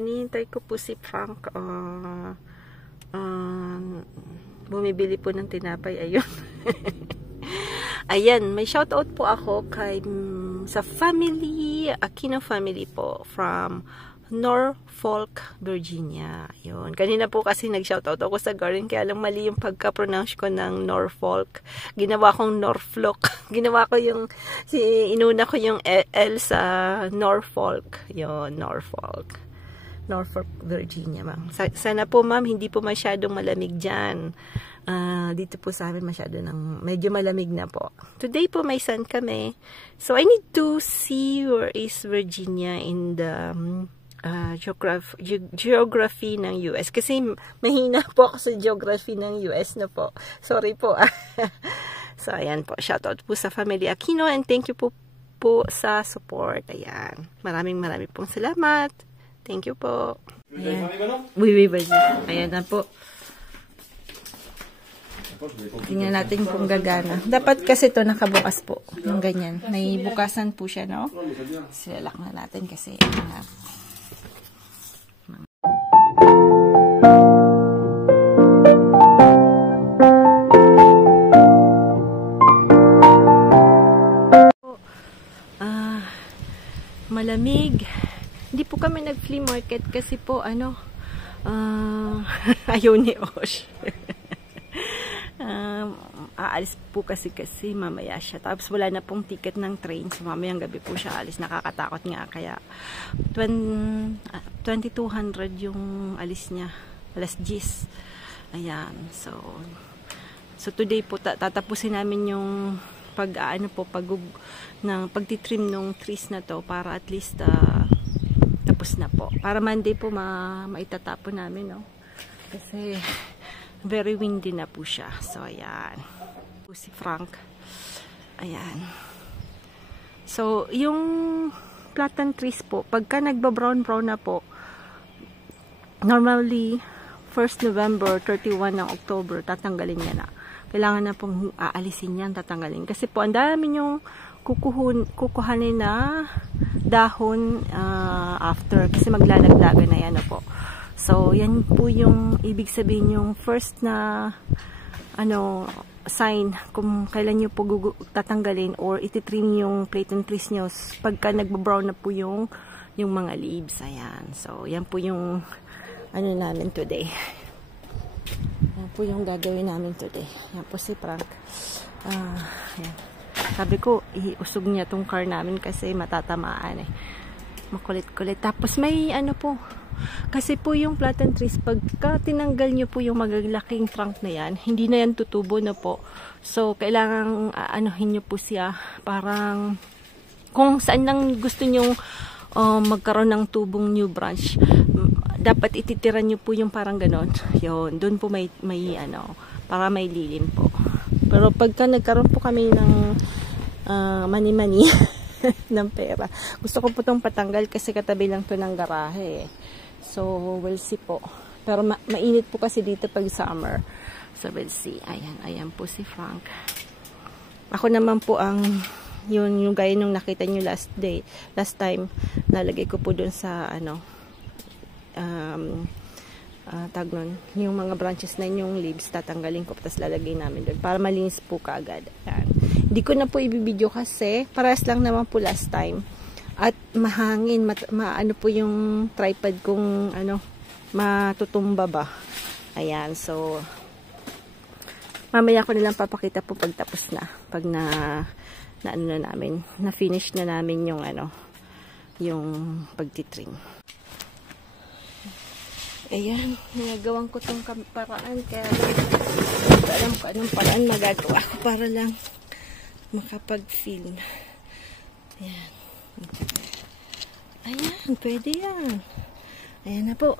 Hinihintay ko po si Frank. Bumibili po ng tinapay. Ayun. Ayan, may shoutout po ako sa family, Aquino family po, from Norfolk, Virginia. Yun. Kanina po kasi nag-shoutout ako sa garden, kaya lang mali yung pagka-pronounce ko ng Norfolk. Ginawa kong Norfolk. Ginawa ko inuna ko yung L sa Norfolk. Yun, Norfolk, Virginia, ma'am. Sana po, ma'am, hindi po masyadong malamig dyan. Dito po sa amin medyo malamig na po. Today po may sun kami. So, I need to see where is Virginia in the geography ng US. Kasi mahina po ako sa geography ng US na po. Sorry po. So, ayan po. Shoutout po sa family Aquino and thank you po sa support. Ayan. Maraming pong salamat. Thank you po. Ayan. Ayan na po. Tingnan natin kung gagana. Dapat kasi ito nakabukas po. Yung ganyan. May bukasan po siya, no? Silalak na natin kasi malamig. Hindi po kami nag-flea market kasi po ayaw ni Osh. Aalis po kasi mamaya siya. Tapos wala na pong ticket ng train. So mamayang gabi po siya alis. Nakakatakot nga. Kaya 2200 yung alis niya. Alas 10. Ayan. So today po tatapusin namin yung pagtitrim ng trees na to para at least tapos na po. Para Monday po maitatapon namin, no? Kasi very windy na po siya. So ayan. Si Frank. Ayan. So yung platan trees po, pagka nagba-brown na po, normally 1st November, 31 ng October, tatanggalin niya na. Kailangan na pong aalisin yan, tatanggalin. Kasi po, ang dami yung kukuhanin na dahon after. Kasi maglalaglagan na yan po. So, yan po yung ibig sabihin yung first na sign kung kailan nyo po tatanggalin or ititrim yung platen trees nyo pagka nagbabrown na po yung mga leaves. Ayan. So, yan po yung namin today. Yan po yung gagawin namin today. Yan po si Frank. Yan. Sabi ko, iusog niya tong car namin kasi matatamaan eh. Makulit-kulit. Tapos may po, kasi po yung platen trees, pagka tinanggal nyo po yung magaglaking trunk na yan, hindi na yan tutubo na po. So, kailangan anuhin nyo po siya. Parang, kung saan lang gusto nyo magkaroon ng tubong new branch, dapat ititira nyo po yung parang ganon. Yun, doon po may para may lilim po. Pero pagka nagkaroon po kami ng mani-mani ng pera, gusto ko po itong patanggal kasi katabi lang to ng garahe eh. So, we'll see po. Pero mainit po kasi dito pag summer. So, we'll see. Ayan po si Frank. Ako naman po yung gaya nung nakita nyo last time, nalagay ko po dun sa tag nun, yung mga branches na yung leaves, tatanggalin ko tapos lalagay namin dun para malinis po kaagad. Ayan. Hindi ko na po ibibideo kasi parehas lang naman po last time. At mahangin, maano po yung tripod kung matutumba ba. Ayan, so mamaya ko nilang papakita po pag tapos na. Pag na finish na namin yung yung pagtitrim. Ayan, nagawang ko tong paraan kaya alam ko anong paraan magagawa ko para lang makapag-film. Ayan. Ayan, pwede yan. Ayan na po.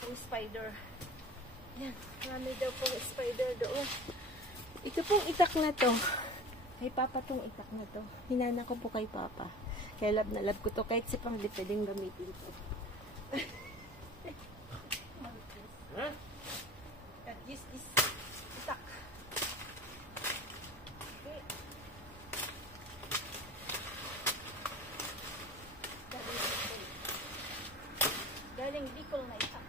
pong spider. Yan, marami daw pong spider doon. Ito pong itak na to. Kay Papa tong itak na to. Hinana ko po kay Papa. Kaya love na love ko to. Kahit si Pang di pwedeng gamitin to. At use this itak. Okay. Galing Bicol na itak.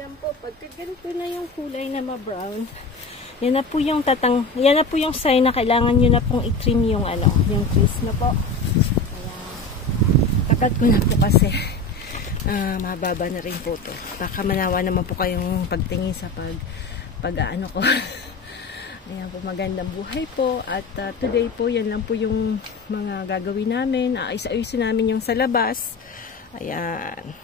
Ayan po, pag ganito na yung kulay na ma-brown, yan na po yung sign na kailangan nyo na pong i-trim yung yung trees na po. Kaya, takat ko na po kasi mababa na rin po to. Baka manawa naman po kayong pagtingin sa pag-ano ko. Ayan po, magandang buhay po. At today po, yan lang po yung mga gagawin namin. Ayusin namin yung sa labas. Ayan.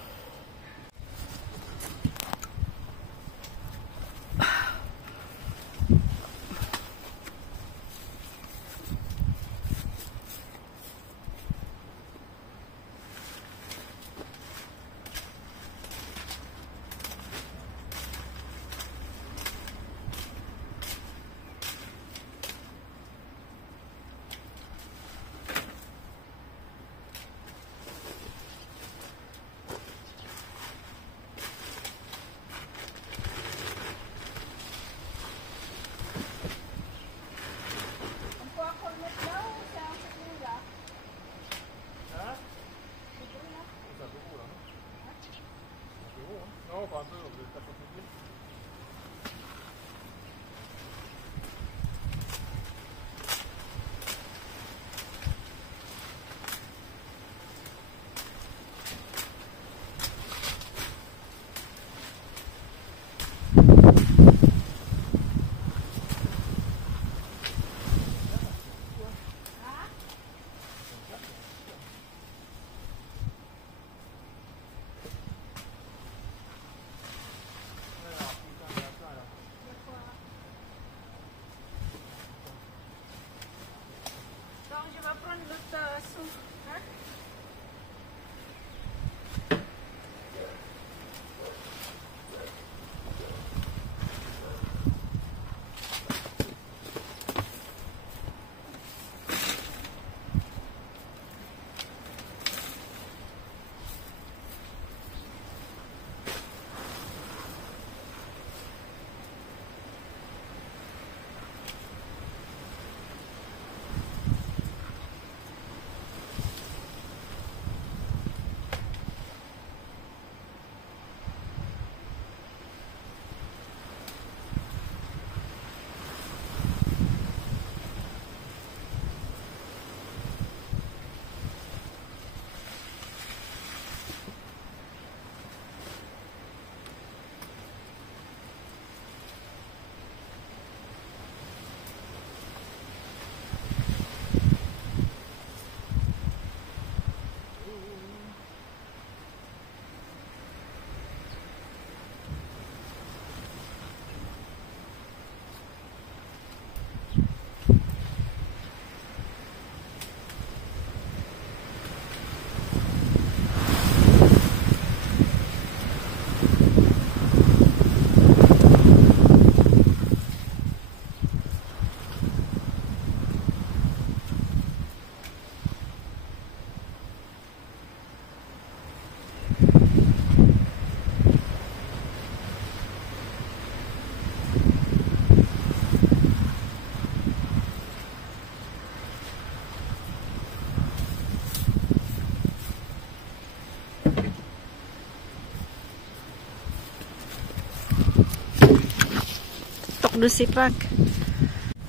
Lucipac.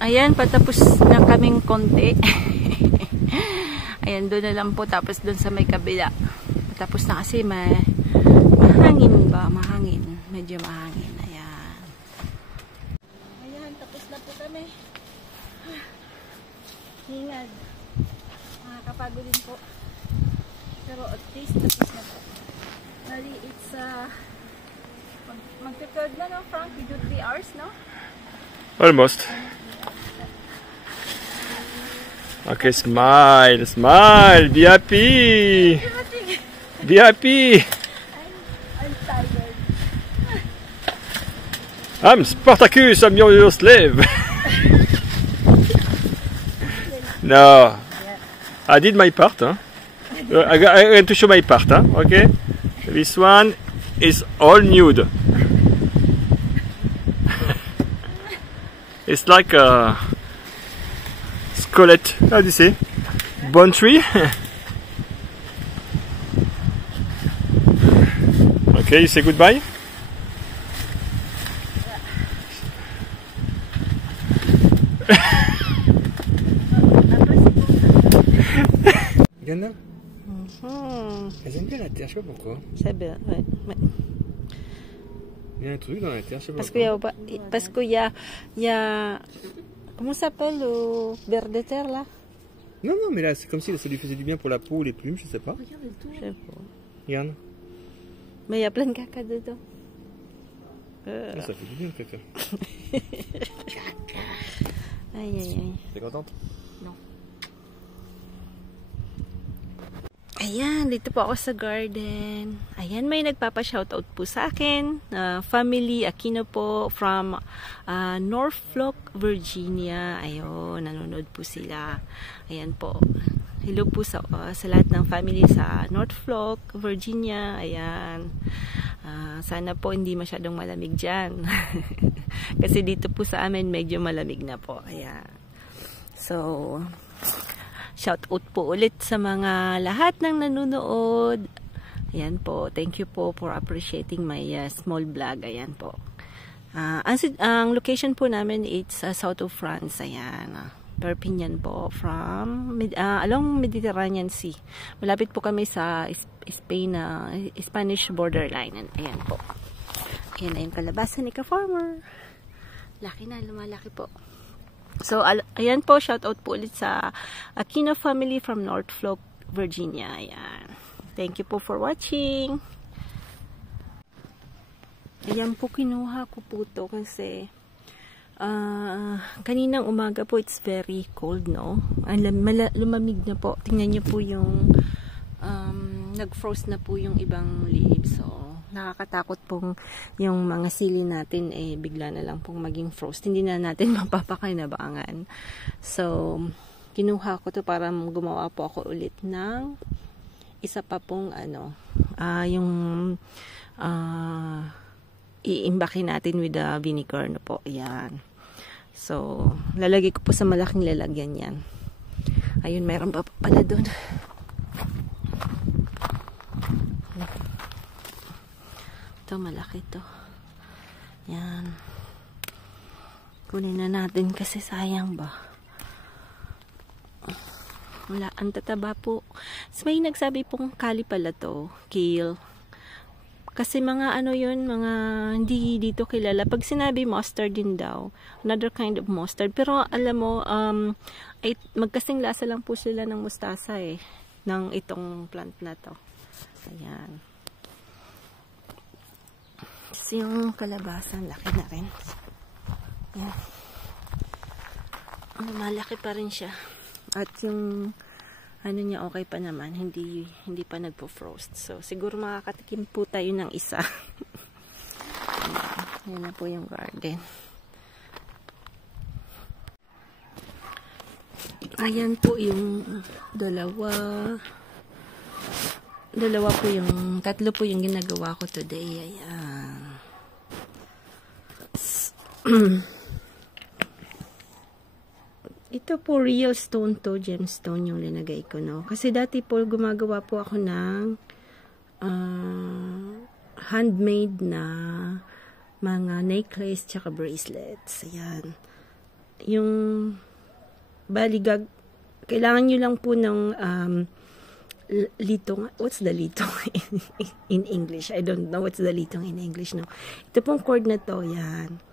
Ayan, patapos na kaming konti. Ayan, doon na lang po. Tapos doon sa may kabila. Patapos na kasi mahangin ba? Mahangin. Medyo mahangin. Ayan. Ayan, tapos na po kami. Hingad. Nakakapagod din po. Pero at least tapos na po. Nali, it's magte-third na, no, Frank? We do 3 hours, no? Almost. Okay, smile, smile, be happy. Be happy. I'm tired. I'm Spartacus, I'm your slave. No, I did my part. Huh? I'm going to show my part. Huh? Okay, this one is all nude. It's like a squelette. How do you say? Bone tree. Okay, you say goodbye. Ganda. Elles aiment bien la terre, je sais pas pourquoi. C'est bien, ouais. Il y a un truc dans la terre, je sais pas pourquoi. Parce qu'il y a... Comment ça s'appelle le ver de terre là? Non, non, mais là c'est comme si ça lui faisait du bien pour la peau, les plumes, je sais pas. Regarde le tour. Je sais pas. Regarde. Mais il y a plein de caca dedans. Ah, ça fait du bien le caca. Aïe aïe aïe. T'es contente? Non. Ayan, dito po ako sa garden. Ayan, may nagpapa-shoutout po sa akin. Family Aquino po from Norfolk, Virginia. Ayun, nanonood po sila. Ayan po. Hello po sa lahat ng family sa Norfolk, Virginia. Ayan. Sana po hindi masyadong malamig dyan. Kasi dito po sa amin medyo malamig na po. Ayan. So, shout out po ulit sa mga lahat ng nanonood. Ayan po. Thank you po for appreciating my small vlog. Ayan po. Ang location po namin it's south of France. Ayan. Perpignan po from along Mediterranean Sea. Malapit po kami sa Spain Spanish borderline. Ayan po. Ayan na yung kalabasa ni ka-farmer. Laki na, lumalaki po. So, ayan po, shout out po ulit sa Aquino family from North Fork, Virginia. Ayan. Thank you po for watching. Ayan po, kinuha ko po to kasi kaninang umaga po, it's very cold, no? Lumamig na po. Tingnan nyo po yung nag-frost na po yung ibang leaves. So, nakakatakot pong yung mga sili natin bigla na lang pong maging frost. Hindi na natin mapapakinabangan. So, kinuha ko to para gumawa po ako ulit ng isa pa pong yung iimbakin natin with the vinegar no po. Ayan. So, lalagay ko po sa malaking lalagyan yan. Ayun, mayroon pa pala doon. Ito, malaki to. Yan. Kunin na natin kasi sayang ba. Wala, ang tataba po. So, may nagsabi pong kali pala to. Kale. Kasi mga yun, mga hindi dito kilala. Pag sinabi mustard din daw. Another kind of mustard. Pero alam mo, magkasing lasa lang po sila ng mustasa ng itong plant na to. Ayan. Kasi yung kalabasan, laki na rin. Yan. Malaki pa rin siya. At yung niya okay pa naman. Hindi pa nagpo-frost. So, siguro makakatikim po tayo ng isa. Yan na po yung garden. Ayan po yung tatlo po yung ginagawa ko today. Ayan. Ito po real stone to, gemstone yung linagay ko, no? Kasi dati po gumagawa po ako ng handmade na mga necklace tsaka bracelets. Ayan. Yung baligag, kailangan nyo lang po ng litong, what's the litong in English? I don't know what's the litong in English, no? Ito pong cord na to, yan.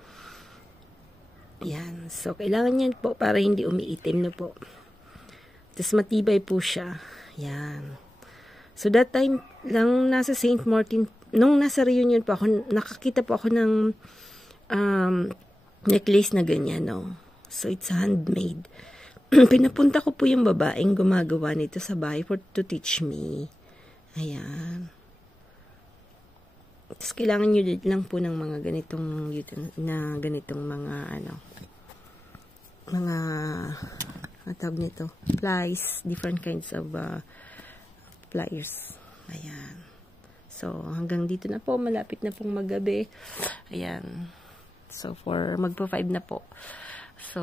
Yan. So, kailangan yan po para hindi umiitim na po. Tapos matibay po siya. Yan. So, that time lang nasa St. Martin, nung nasa reunion po ako, nakakita po ako ng necklace na ganyan, no? So, it's handmade. Pinapunta ko po yung babaeng gumagawa nito sa bahay to teach me. Ayan. Tapos kailangan nyo lang po ng mga ganitong mga tawag nito, pliers, different kinds of pliers. Ayan. So, hanggang dito na po, malapit na pong maggabi. Ayan. So, magpa-5 na po. So,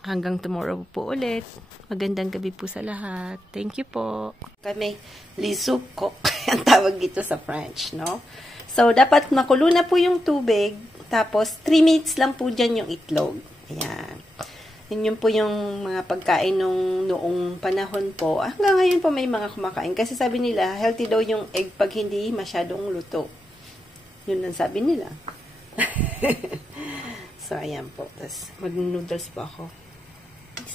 hanggang tomorrow po ulit. Magandang gabi po sa lahat. Thank you po. Kami, lisukok. Ang tawag dito sa French, no? So, dapat makulo na po yung tubig. Tapos, 3 minutes lang po dyan yung itlog. Ayan. Yun po yung mga pagkain noong panahon po. Hanggang ngayon po may mga kumakain. Kasi sabi nila, healthy daw yung egg pag hindi masyadong luto. Yun ang sabi nila. So, ayan po. Tapos, mag-noodles po ako.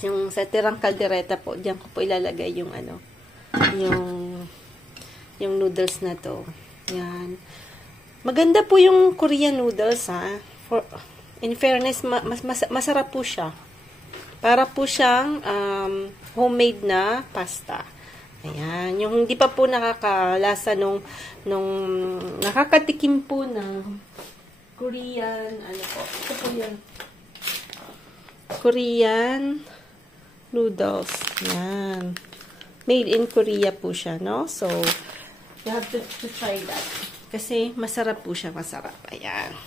Yung sa tirang kaldereta po, diyan ko po ilalagay yung yung noodles na to. Yan. Maganda po yung Korean noodles, ha. In fairness, masarap po siya. Para po siyang homemade na pasta. Ayan. Yung hindi pa po nakakalasa nung nakakatikim po ng Korean, po. Ito po yan. Korean noodles. Yan. Made in Korea po siya, no? So, you have to try that. Kasi masarap po siya, masarap. Ayan.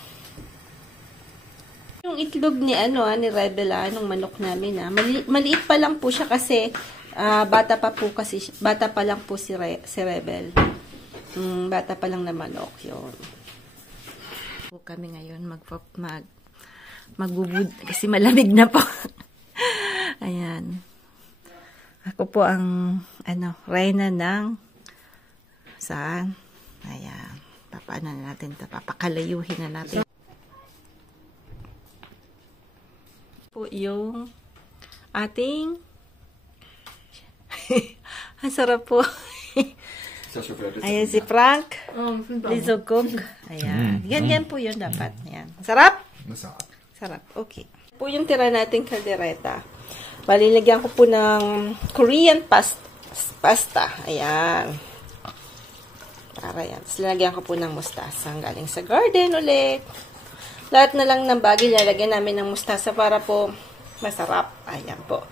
Yung itlog ni ni Rebel nung manok namin maliit pa lang po siya kasi bata pa lang po si Rebel. Bata pa lang na manok 'yon. Po kami ngayon magbubud kasi malamig na po. Ayan. Ako po ang reyna ng saan? Ayan. Papaano na natin ito? Papakalayuhin na natin. Po yung ating ang sarap po. Ayan si Frank. Lizogong. Ayan. Yan po yun dapat. Ayan. Sarap? Sarap. Okay. Po yung tira nating kaldereta. Balilagyan ko po ng Korean pasta. Ayan. Para yan. Tapos lalagyan ko po ng mustasa. Galing sa garden ulit. Lahat na lang ng bagay lalagyan namin ng mustasa para po masarap. Ayan po.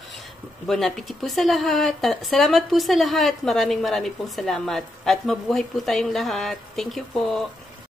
Bon appetit po sa lahat. Salamat po sa lahat. Maraming pong salamat. At mabuhay po tayong lahat. Thank you po.